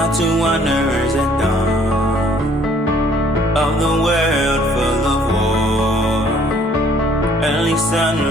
out to wanderers at dawn of the world full of war. Early sunrise.